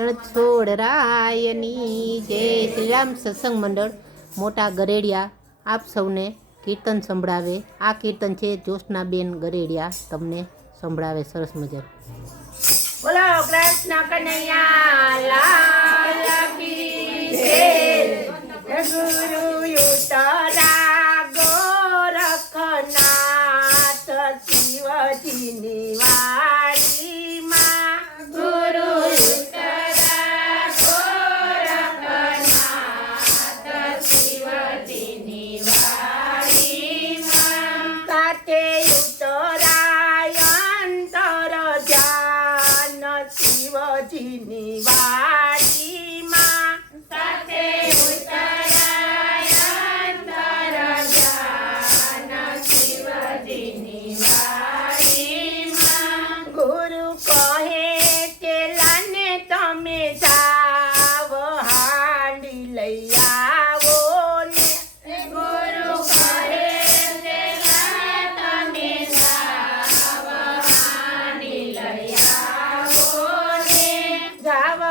રણછોડરાયની જય શ્રી રામ સત્સંગ મંડળ મોટા ગરેડિયા આપ સૌને કીર્તન સંભળાવે. આ કીર્તન છે જ્યોત્સનાબેન ગરેડિયા તમને સંભળાવે સરસ મજા. બોલો કૃષ્ણ કનૈયા લાલ કી જય. ગુરુ ઉતરા ગોરખનાથ શિવજીની વાડીમાં. ગુરુ ઉતરા ગોરખનાથ શિવજીની વાડીમાં. કાતે ઉતરાય અંતર ધ્યાન શિવજીની વાડીમાં. સાથે ઉતરાય અંતર ધ્યાન શિવજીની વાડીમાં. ગુરુ કહે ચેલાને તમે જાવ હાંડી લઈ આવો ને. ગુરુ કહે ચેલા તમે જાવ હાંડી લઈ આવો ને. જાવ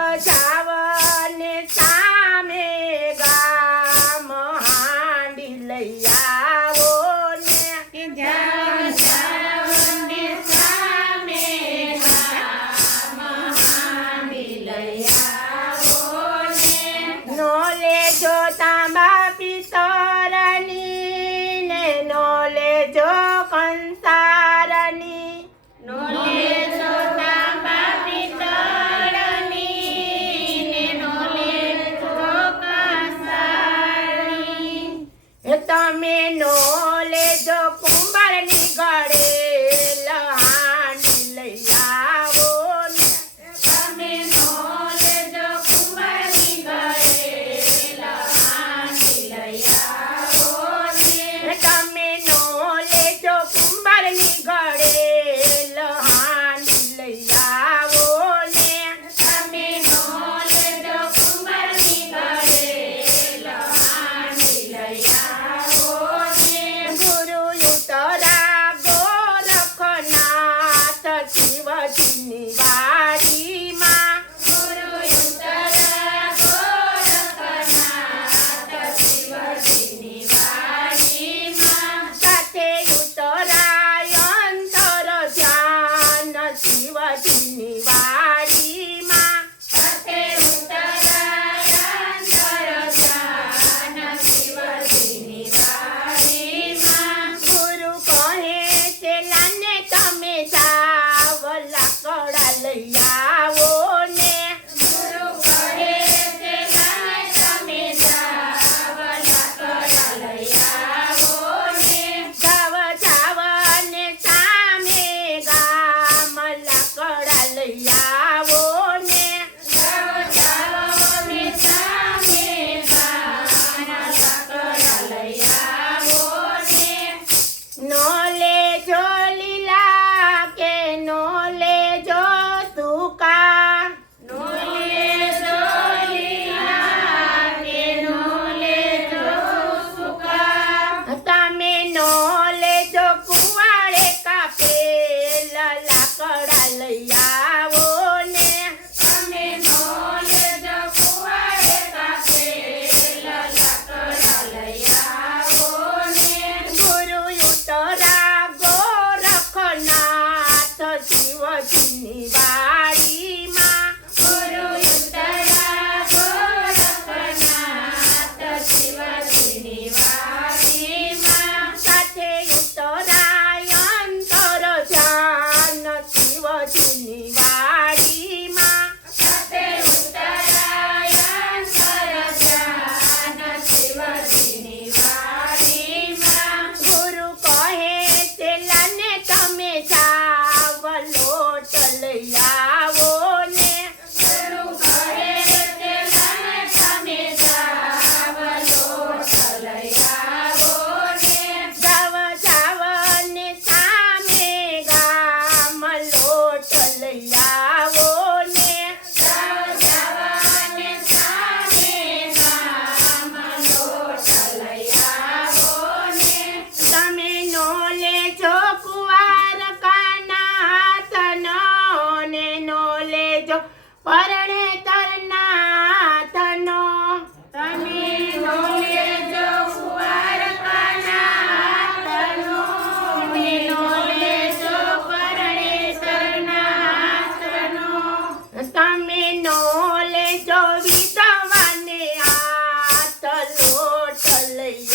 નો લેજો વિધવાને હાથ લોટ લઈ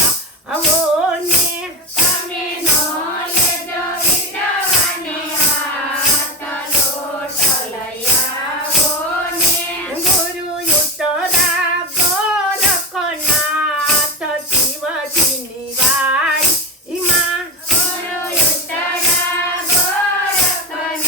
આવો ને તમે નો લેજો વિધવાને હાથ લોટ લઈ આવો ને ગુરુ ઉતરા ગોરખનાથ શિવજીની વાડીમાં ગુરુ ઉતરા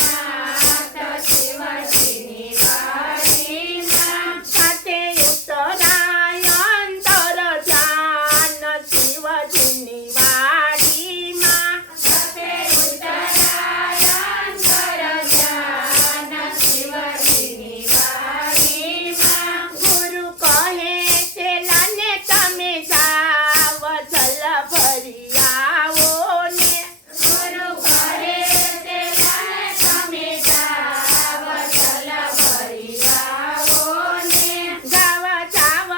ગોરખનાથ શિવજીની વાડીમાં સાથે ઉતરાય અંતર ધ્યાન શિવજીની વાડીમાં સાથે ઉતરાય અંતર ધ્યાન શિવજીની વાડીમાં ગુરુ કહે ચેલાને તમે જાવ જલ ભરી આવો ને ગુરુ કહે ચેલાને તમે જાવ જલ ભરી આવો ને જાવ જાવ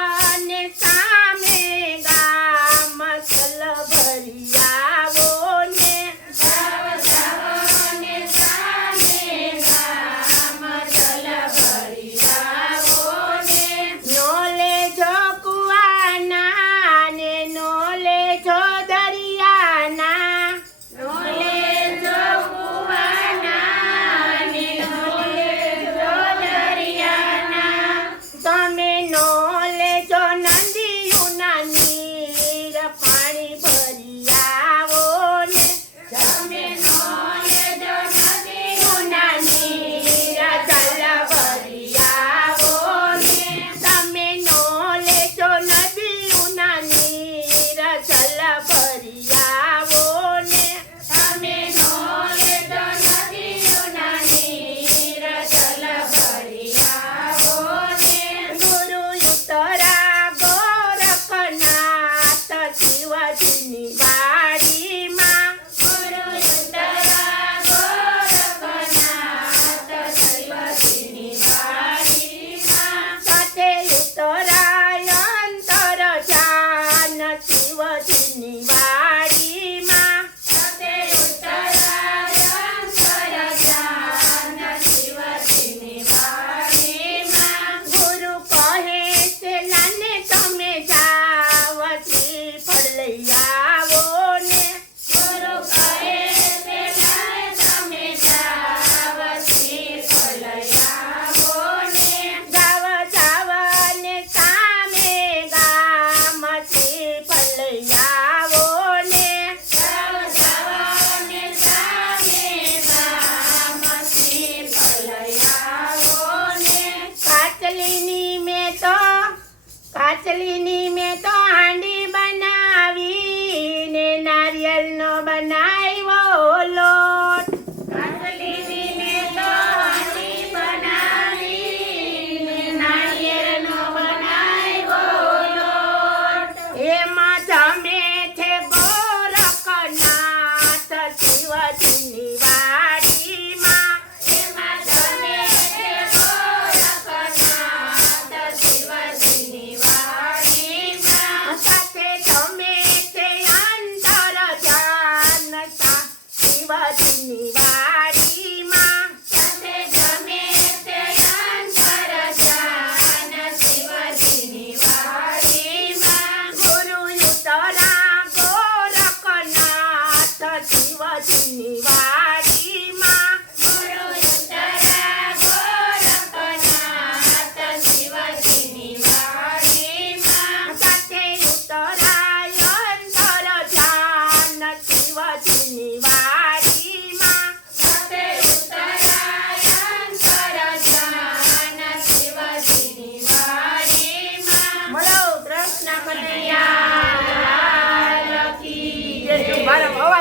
ને સામે ગામ જલ ભરી આવો ને જાવ જાવ ને સામે ગામ જલ ભરી આવો ને નો લેજો કુવાના ને નો લેજો દરિયાના નો લેજો કુવાના ને નો લેજો દરિયાના તમે નો લેજો નદીઓના નીર પાણી ભરી આવો ને તમે નો લેજો નદીઓના નીર જલ ભરી આવો ને તમે નો લેજો નદીઓના નીર જલ ભરી આવો ને તમે નો લેજો નદીઓના નીર જલ ભરી આવો ને ગુરુ ઉતરા ગોરખનાથ શિવજીની વાડીમાં ગુરુ ઉતરા ગોરખનાથ શિવજીની વાડીમાં સાથે ઉતરાય અંતર ધ્યાન શિવજીની વાડીમાં સાથે ઉતરાય અંતર ધ્યાન શિવજીની વાડીમાં ગુરુ કહે ચેલાને તમે જાવ શ્રીફળ લઈ આવો ને ગુરુ કહે ચેલાને તમે જાવ શ્રીફળ લઈ આવો ને જાવ જાવ ને સામે ગામ શ્રીફળ લઈ આવો ને જાવ જાવ ને સામે ગામ શ્રીફળ લઈ આવો ને કાચલીની મેં તો હાંડી બનાવીને નારિયેળનો બનાવ્યો લોટ કાચલીની મેં તો હાંડી બનાવીને નારિયેળનો બનાવ્યો લોટ એમાં જમે છે ગોરખનાથ શિવજીની વાડીમાં એમાં જમે છે ગોરખનાથ શિવજીની વાડીમાં સાથે જમે છે અંતર ધ્યાન શિવજીની વાડીમાં સાથે જમે છે અંતર ધ્યાન શિવજીની વાડીમાં ગુરુ ઉતરા ગોરખનાથ શિવજીની વાડીમાં